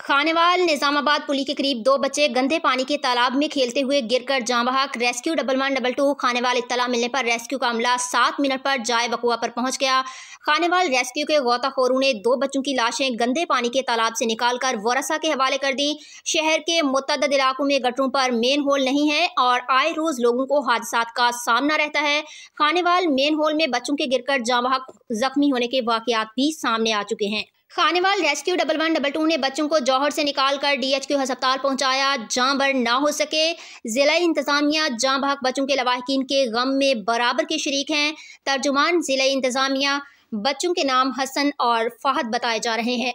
खानेवाल निजामाबाद पुली के करीब 2 बच्चे गंदे पानी के तालाब में खेलते हुए गिरकर जाँ बहक। रेस्क्यू 1112 खानेवाल इत्तला मिलने पर रेस्क्यू का अमला 7 मिनट पर जाए वकुआ पर पहुंच गया। खानेवाल रेस्क्यू के गोताखोरों ने 2 बच्चों की लाशें गंदे पानी के तालाब से निकालकर वरसा के हवाले कर दी। शहर के मुतअद्दिद इलाकों में गटरों पर मेन होल नहीं है और आए रोज लोगों को हादसात का सामना रहता है। खानेवाल मेन होल में बच्चों के गिरकर जाँ बहक जख्मी होने के वाकयात भी सामने आ चुके हैं। खानेवाल रेस्क्यू 1112 ने बच्चों को जौहर से निकालकर DHQ अस्पताल पहुंचाया। जाँ बर ना हो सके। जिला इंतजामिया जाँ बहक बच्चों के लवाहिकीन के गम में बराबर के शरीक हैं। तर्जुमान जिला इंतजामिया बच्चों के नाम हसन और फहद बताए जा रहे हैं।